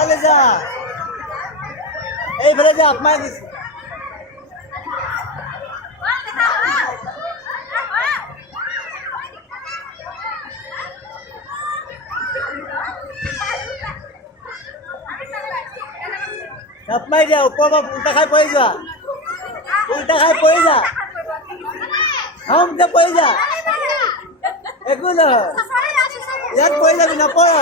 আলে যা এই ফেলে যা আপমাই দিস আপমাই যা উপর উল্টা খাই পড়ে যা हम पड़ जा एक यार पड़ जाबी ना पड़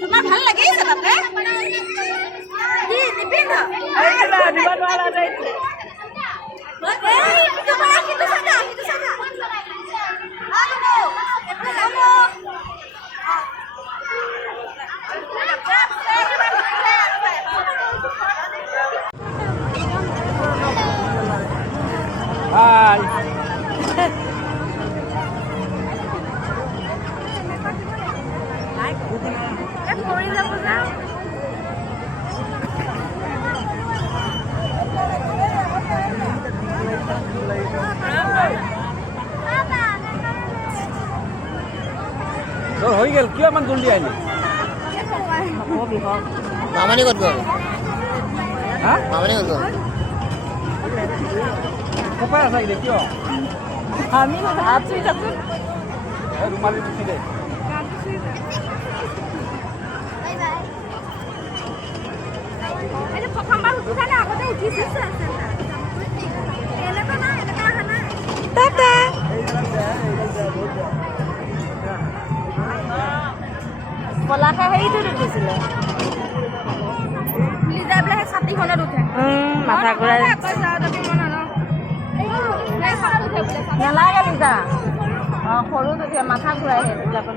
তোমার ভাল লাগে তাতে কি দিবি না দিবা वाला রে এই তোমার কিটো সাদা আলো हाय তোর হয়ে গেল কিয় মান জলদি আইলি মামানি কত হ্যাঁ মামানি কত কোপায় আছে দে কিয় আমি হাত ছুঁই যাচ্ছি রুমালি দিছি দে এই যে প্রথমবার উঠালে আগতে উঠিছে এনেকা না এনেকা আহা না টাটা কলাখা হেৰিটো উঠিছিলে লিজা বোলে সেই ছাতিখনত উঠে মাথা ঘূৰাই নালাগে লিজা অঁ সৰুত উঠে মাথা ঘূৰাই যাব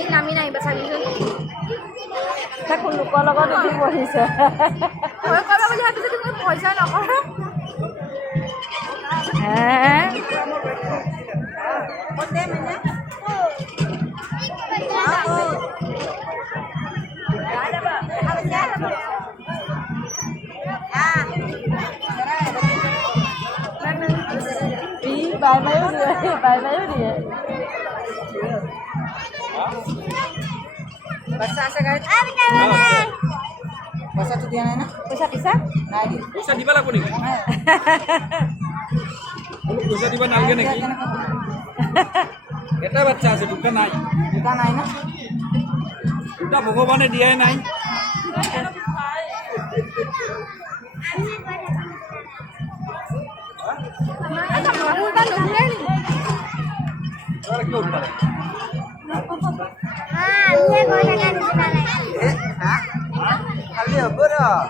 এই নামি নাই বাচাবিচোন কোন লোকৰ লগত উঠি বহিছে ভয় কৰা বুলি ভাবিছে তুমি পইচা নকৰা কতে মানে bài mấy đi Basa sa guys. Basa tu dia na. Pesa pesa? Nai. পইচা দিবা লাগব নেকি পইচা দিবা নালগে নেকি এটা বাচ্চা আছে দুটা নাই Bukan nai na. দুটা ভগবানে দিয়াই নাই Ada mau kan udah ni. আর কি উল্টা Ini gua kan di sana. Ha? Kali apa dah?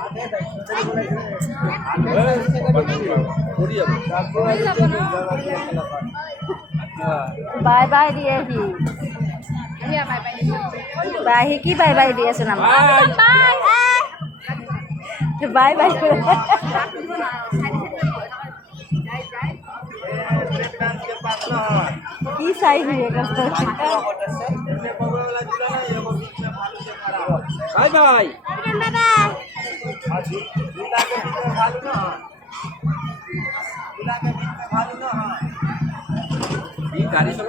Bye bye dia hi. Iya bye bye. Bye ki bye bye dia su nama. Bye. Bye bye. Ki sai hi kan. Bye bye गाड़ी से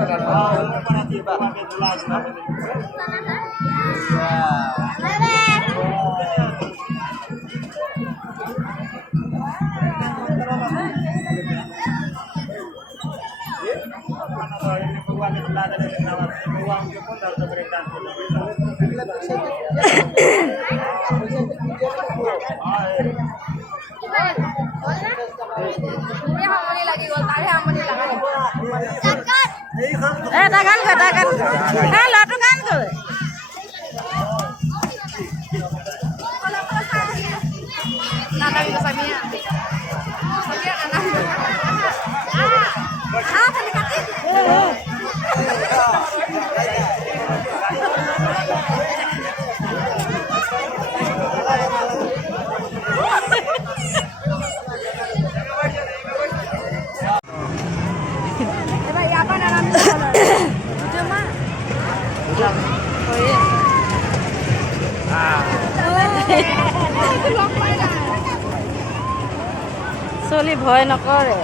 চলি ভয় নকৰে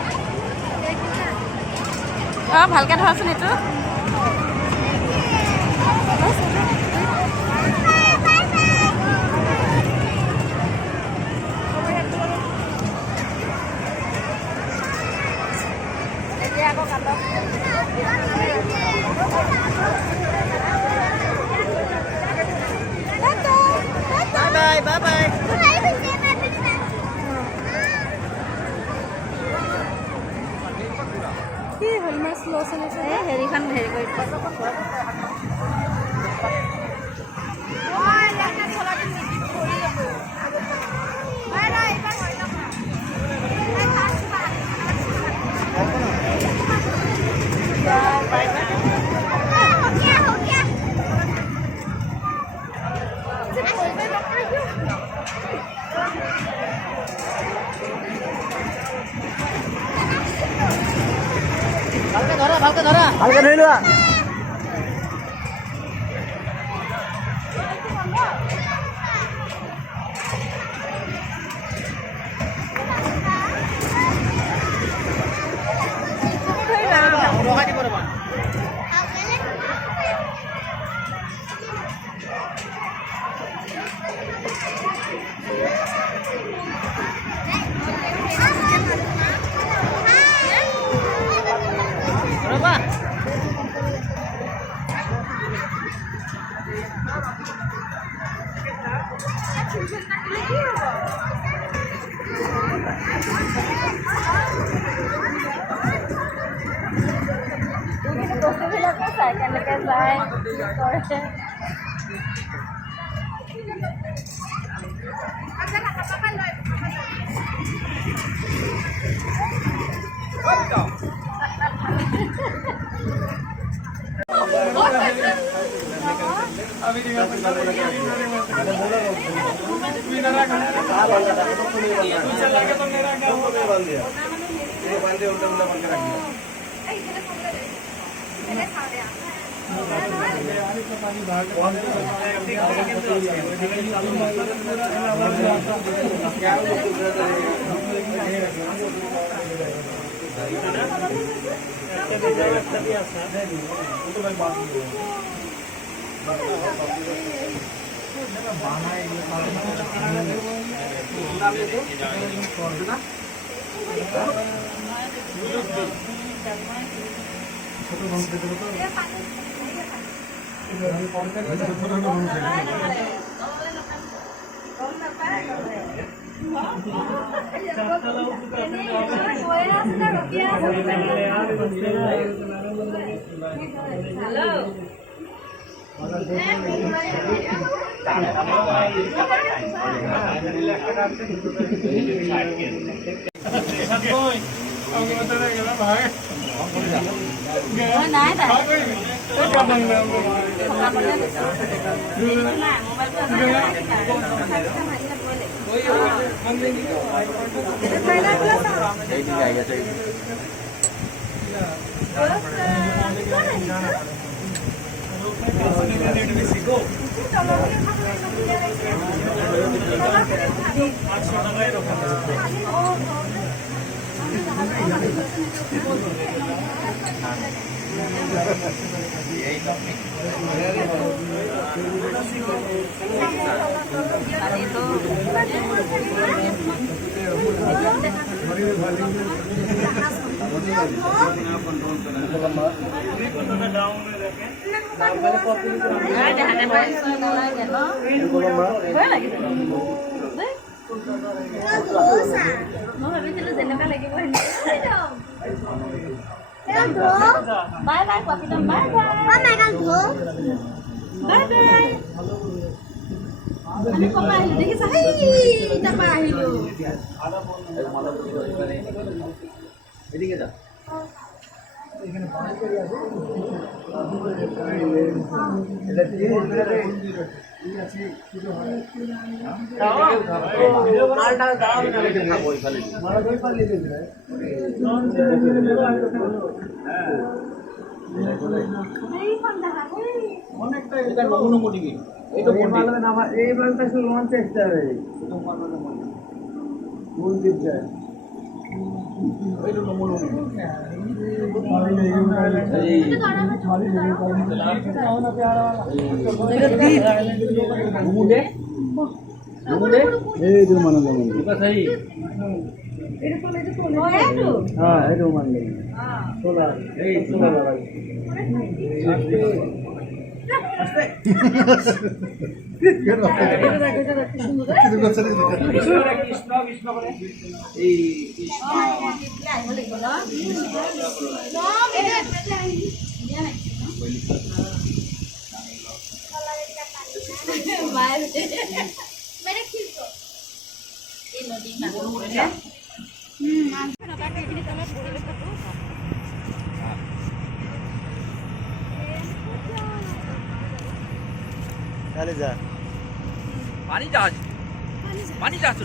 ভালকে ধৰচোন এইটো হেৰিখন হেৰি কৰি ভালকে ধৰি লোৱা কেনেকে যায় Bye bye Papitam, bye bye. Bye bye. Ano pa mahilo? Dagi sa ay, tapahilo. এদিকে যা অনেকটা মোটামুটি কি এটা বলবেন আমার এই বারটা শুধু লঞ্চ চেষ্টা হবে মূল দিক যায় এইটা মোটামুটি এই जो मानो मानो बस सही हां ये जो मान ले सोलर ए सोलर भाई আস্তে কেন এটা দেখো কৃষ্ণ কৃষ্ণ করে এই मेरे खिल को ये नदी में चले जा पानी जहाज पानी जहाज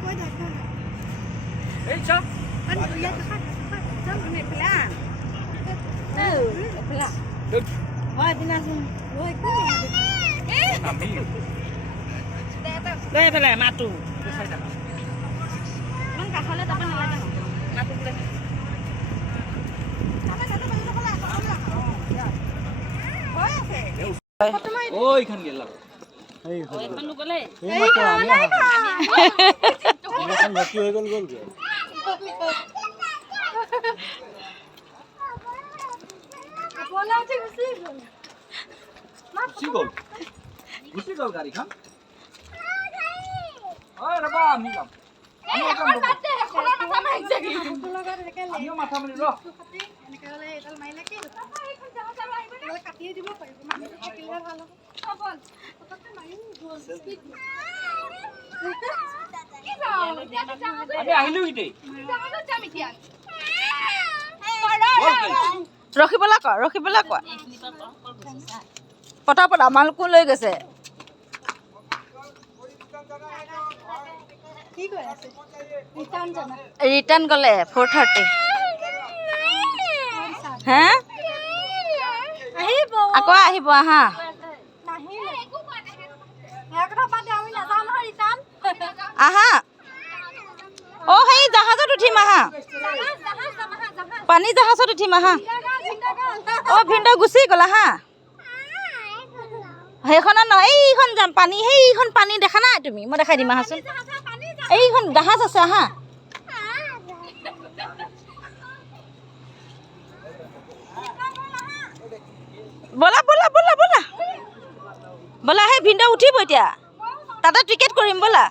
कोई देखा ए चल kan ya dekat jam ini pelan pelan wah binasung woi kami le pele matu mang kasale tapi nalaga matu pele ওইখান গেলাম এই ওই মানু গলে এই মত আমি এখন ভর্তি হয়ে গেল বলছে বলা আছে গুছি গুছি গল গাড়ি খান ওই রে বা আমি যাম এখন বাদে খোলা মাথা মাই যাবি আমিও মাথা মারি র এনেকে হলে এডাল মাইলা কি এখন যাও যাও আইবা না কাটিয়ে দিব পাৰিব মানুহ থাকিলে ভাল হ'ব বল পতককে মাৰিম স্পিড কি যাও আমি আহিলো ইতে যাও যাম এতিয়া ৰখিবলৈ কোৱা পটাপট আমালোকো লৈ গৈছে কি কৈ আছে ৰিটাৰ্ণ জানা ৰিটাৰ্ণ গ'লে 4:30 হে আহিব আকৌ আহিব আহা নাহিলে একো কোৱা নাই হেকটা বাদ আমি নাযাওঁ নহয় ৰিটাৰ্ণ আহা অ সেই জাহাজত উঠিম আহা পানী জাহাজত উঠিম আহা অ ভিন্দ গুচি গ'ল আহা সেইখনত নহয় এইখন যাম পানী সেইখন পানী দেখা নাই তুমি মই দেখাই দিম আহাচোন এইখন জাহাজ আছে আহা বলা বলা বলা বলা বলা সেই ভিন্দ উঠিব এতিয়া তাতে টিকেট কৰিম বলা